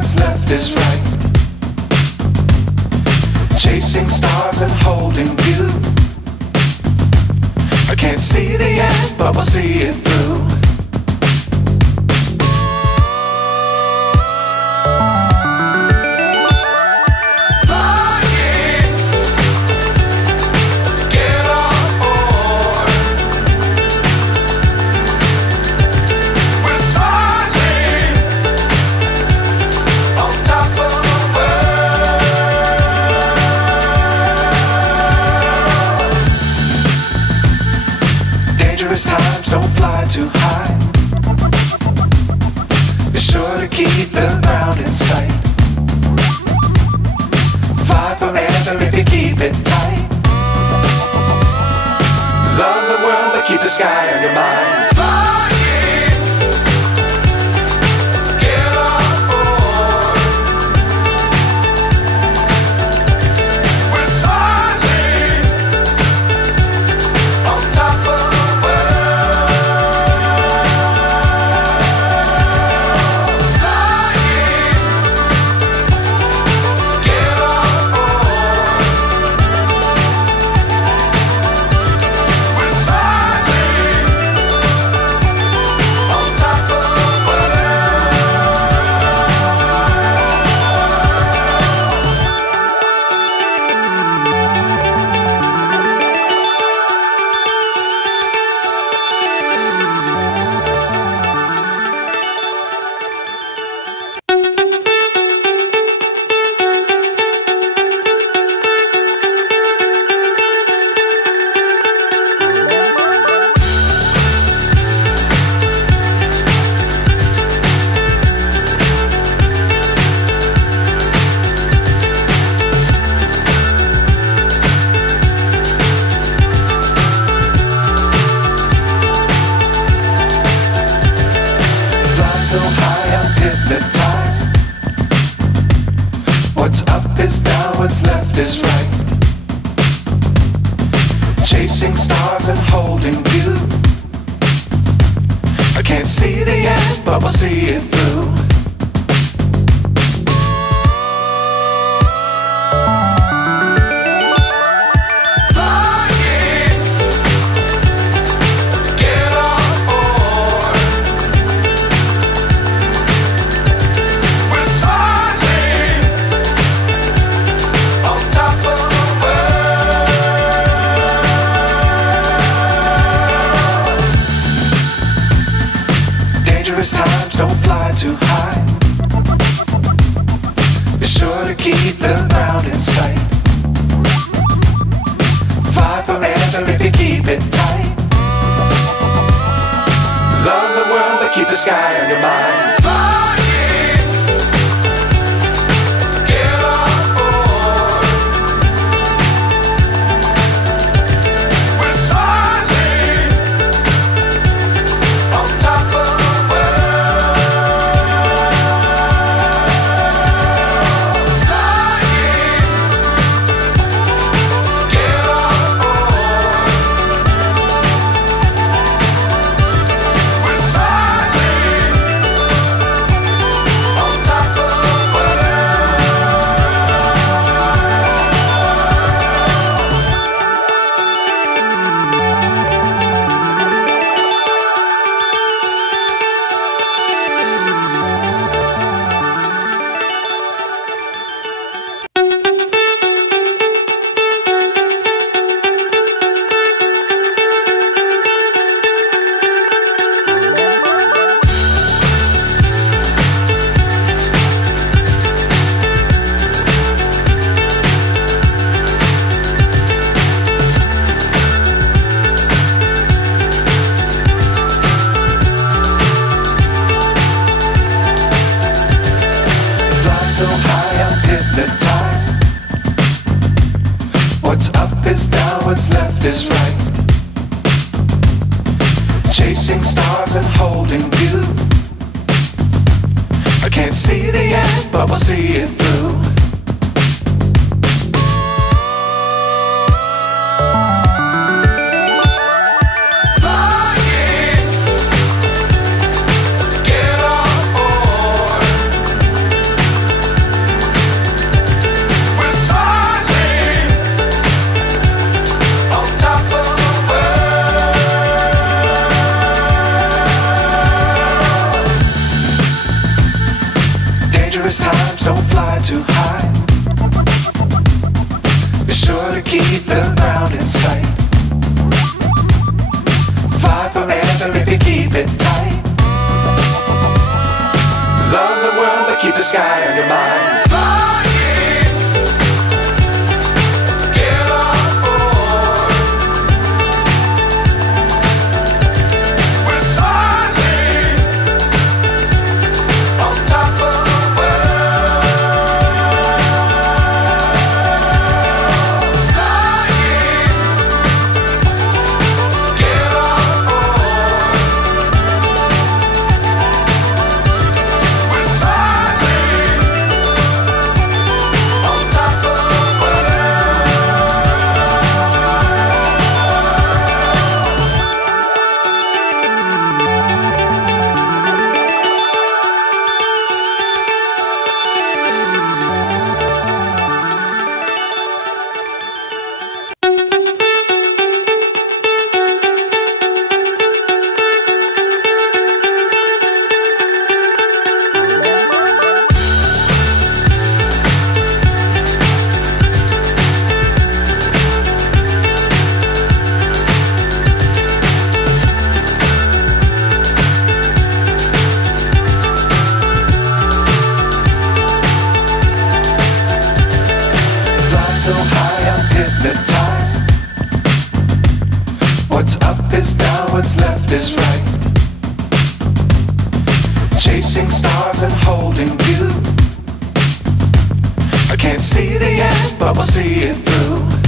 what's left is right. Chasing stars and holding you. I can't see the end, but we'll see it through. Times don't fly too high. Be sure to keep the ground in sight. Fly forever if you keep it tight. Love the world but keep the sky on your mind. So high I'm hypnotized. What's up is down, what's left is right. Chasing stars and holding you. I can't see the end, but we'll see it through. Times don't fly too high. Be sure to keep the ground in sight. Fly forever if you keep it tight. Love the world but keep the sky on your mind. So high I'm hypnotized. What's up is down, what's left is right. Chasing stars and holding you. I can't see the end, but we'll see it through. dangerous times, don't fly too high. Be sure to keep the ground in sight. Fly forever if you keep it tight. Love the world, but keep the sky on your mind. So high I'm hypnotized. What's up is down, what's left is right. Chasing stars and holding you. I can't see the end, but we'll see it through.